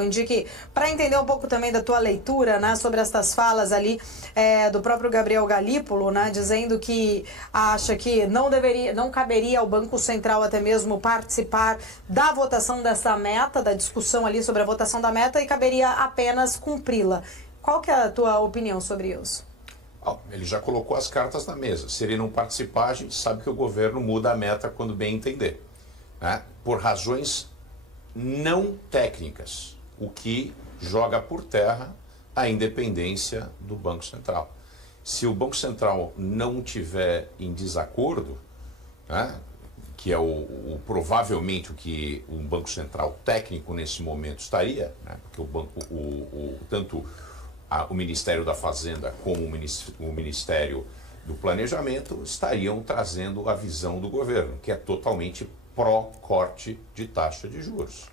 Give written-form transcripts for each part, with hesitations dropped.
Vandique, para entender um pouco também da tua leitura, né, sobre estas falas ali do próprio Gabriel Galípolo, né, dizendo que acha que não caberia ao Banco Central até mesmo participar da votação dessa meta, da discussão ali sobre a votação da meta, e caberia apenas cumpri-la. Qual que é a tua opinião sobre isso? Ele já colocou as cartas na mesa. Se ele não participar, a gente sabe que o governo muda a meta quando bem entender, né? Por razões não técnicas, o que joga por terra a independência do Banco Central. Se o Banco Central não tiver em desacordo, né, que é provavelmente o que um Banco Central técnico nesse momento estaria, né, porque tanto o Ministério da Fazenda como o Ministério do Planejamento estariam trazendo a visão do governo, que é totalmente pró-corte de taxa de juros.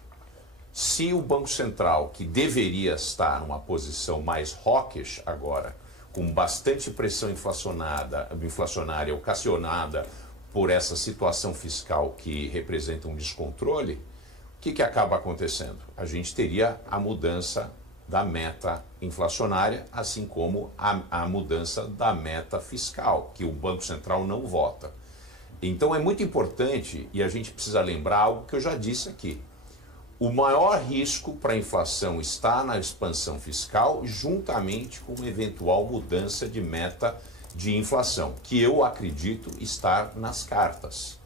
Se o Banco Central, que deveria estar numa posição mais hawkish agora, com bastante pressão inflacionária ocasionada por essa situação fiscal que representa um descontrole, o que acaba acontecendo? A gente teria a mudança da meta inflacionária, assim como a mudança da meta fiscal, que o Banco Central não vota. Então é muito importante, e a gente precisa lembrar algo que eu já disse aqui. O maior risco para a inflação está na expansão fiscal, juntamente com uma eventual mudança de meta de inflação, que eu acredito estar nas cartas.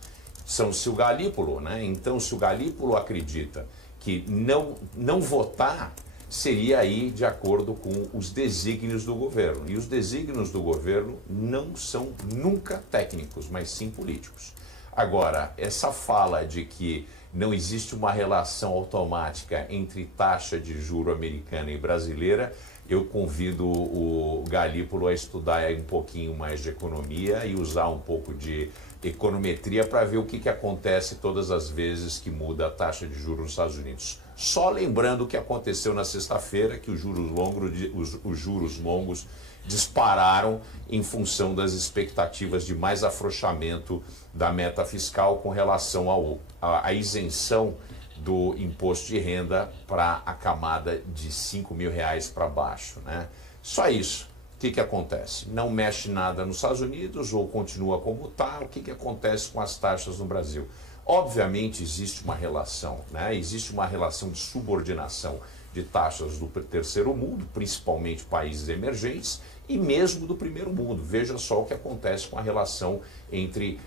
Se o Galípolo, né? Então, se o Galípolo acredita que não votar seria aí de acordo com os desígnios do governo. E os desígnios do governo não são nunca técnicos, mas sim políticos. Agora, essa fala de que não existe uma relação automática entre taxa de juro americana e brasileira, eu convido o Galípolo a estudar um pouquinho mais de economia e usar um pouco de econometria para ver o que acontece todas as vezes que muda a taxa de juros nos Estados Unidos. Só lembrando o que aconteceu na sexta-feira, que os juros longos dispararam em função das expectativas de mais afrouxamento da meta fiscal com relação à isenção do imposto de renda para a camada de R$5.000 para baixo, né? Só isso. O que acontece? Não mexe nada nos Estados Unidos ou continua como está? O que acontece com as taxas no Brasil? Obviamente existe uma relação, né? Existe uma relação de subordinação de taxas do terceiro mundo, principalmente países emergentes, e mesmo do primeiro mundo. Veja só o que acontece com a relação entre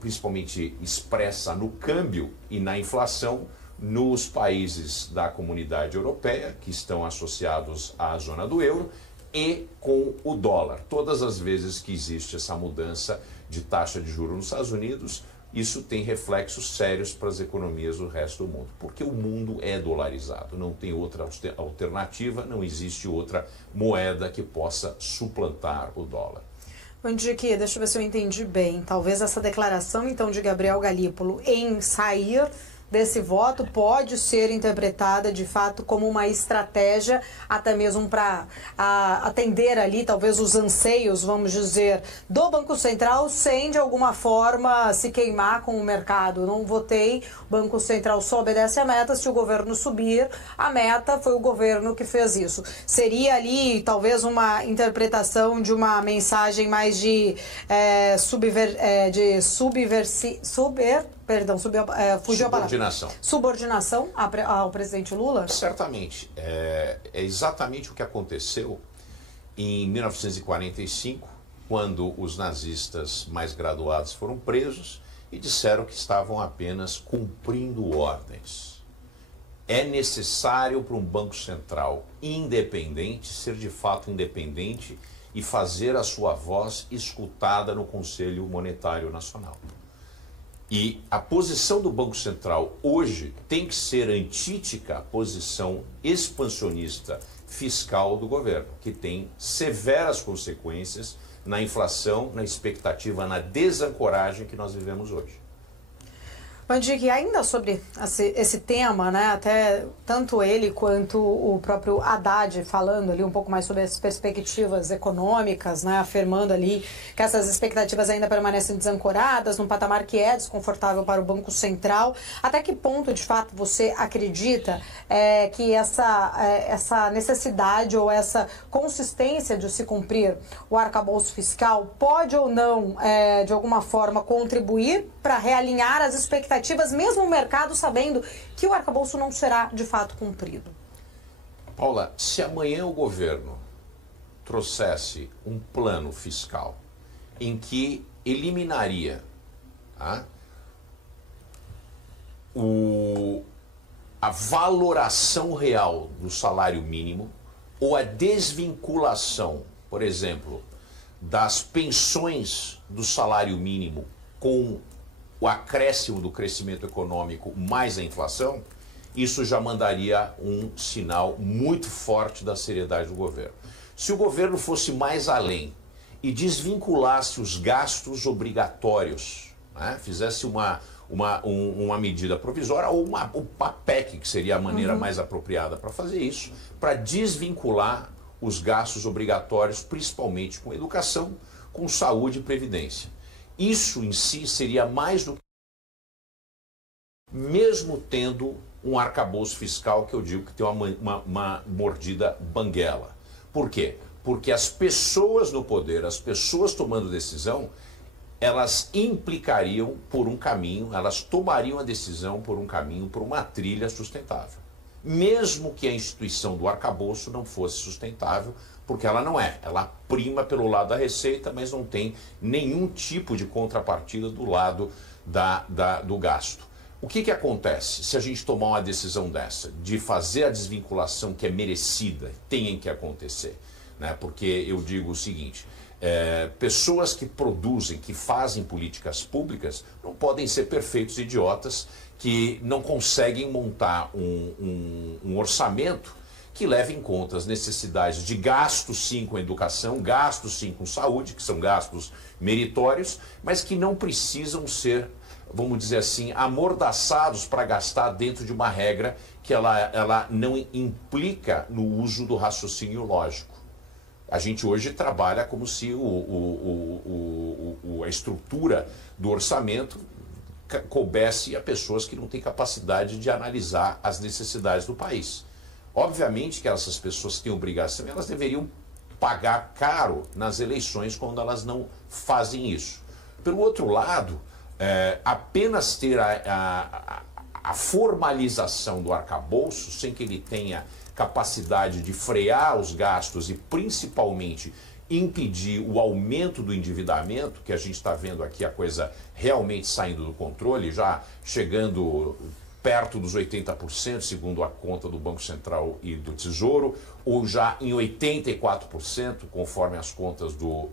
principalmente expressa no câmbio e na inflação nos países da comunidade europeia, que estão associados à zona do euro, e com o dólar. Todas as vezes que existe essa mudança de taxa de juros nos Estados Unidos, isso tem reflexos sérios para as economias do resto do mundo, porque o mundo é dolarizado, não tem outra alternativa, não existe outra moeda que possa suplantar o dólar. Vandique, deixa eu ver se eu entendi bem. Talvez essa declaração, então, de Gabriel Galípolo em sair desse voto pode ser interpretada de fato como uma estratégia até mesmo para atender ali talvez os anseios, vamos dizer, do Banco Central sem de alguma forma se queimar com o mercado. Não votei, o Banco Central só obedece a meta, se o governo subir a meta, foi o governo que fez isso. Seria ali talvez uma interpretação de uma mensagem mais de fugiu a palavra. Subordinação ao presidente Lula? Certamente. É exatamente o que aconteceu em 1945, quando os nazistas mais graduados foram presos e disseram que estavam apenas cumprindo ordens. É necessário para um Banco Central independente ser de fato independente e fazer a sua voz escutada no Conselho Monetário Nacional. E a posição do Banco Central hoje tem que ser antítica à posição expansionista fiscal do governo, que tem severas consequências na inflação, na expectativa, na desancoragem que nós vivemos hoje. Mandique, ainda sobre esse tema, né, até tanto ele quanto o próprio Haddad falando ali um pouco mais sobre as perspectivas econômicas, né, afirmando ali que essas expectativas ainda permanecem desancoradas, num patamar que é desconfortável para o Banco Central. Até que ponto, de fato, você acredita que essa necessidade ou essa consistência de se cumprir o arcabouço fiscal pode ou não, de alguma forma, contribuir para realinhar as expectativas, mesmo o mercado sabendo que o arcabouço não será de fato cumprido? Paula, se amanhã o governo trouxesse um plano fiscal em que eliminaria a valoração real do salário mínimo ou a desvinculação, por exemplo, das pensões do salário mínimo com o acréscimo do crescimento econômico mais a inflação, isso já mandaria um sinal muito forte da seriedade do governo. Se o governo fosse mais além e desvinculasse os gastos obrigatórios, né, fizesse uma medida provisória ou uma PEC, que seria a maneira mais apropriada para fazer isso, para desvincular os gastos obrigatórios, principalmente com educação, com saúde e previdência. Isso em si seria mais do que, mesmo tendo um arcabouço fiscal que eu digo que tem uma mordida banguela. Por quê? Porque as pessoas no poder, as pessoas tomando decisão, elas implicariam por um caminho, elas tomariam a decisão por um caminho, por uma trilha sustentável. Mesmo que a instituição do arcabouço não fosse sustentável, porque ela não é. Ela prima pelo lado da receita, mas não tem nenhum tipo de contrapartida do lado do gasto. O que acontece se a gente tomar uma decisão dessa, de fazer a desvinculação que é merecida, tem que acontecer, né? Porque eu digo o seguinte, pessoas que produzem, que fazem políticas públicas, não podem ser perfeitos idiotas que não conseguem montar um orçamento que leve em conta as necessidades de gastos sim com educação, gastos sim com saúde, que são gastos meritórios, mas que não precisam ser, vamos dizer assim, amordaçados para gastar dentro de uma regra que ela não implica no uso do raciocínio lógico. A gente hoje trabalha como se a estrutura do orçamento coubesse a pessoas que não têm capacidade de analisar as necessidades do país. Obviamente que essas pessoas têm obrigação, elas deveriam pagar caro nas eleições quando elas não fazem isso. Pelo outro lado, apenas ter a formalização do arcabouço, sem que ele tenha capacidade de frear os gastos e principalmente impedir o aumento do endividamento, que a gente está vendo aqui a coisa realmente saindo do controle, já chegando perto dos 80%, segundo a conta do Banco Central e do Tesouro, ou já em 84%, conforme as contas do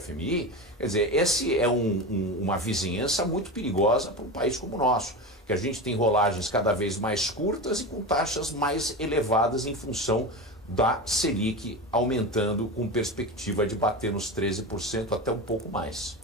FMI. Quer dizer, essa é uma vizinhança muito perigosa para um país como o nosso, que a gente tem rolagens cada vez mais curtas e com taxas mais elevadas em função da Selic aumentando com perspectiva de bater nos 13%, até um pouco mais.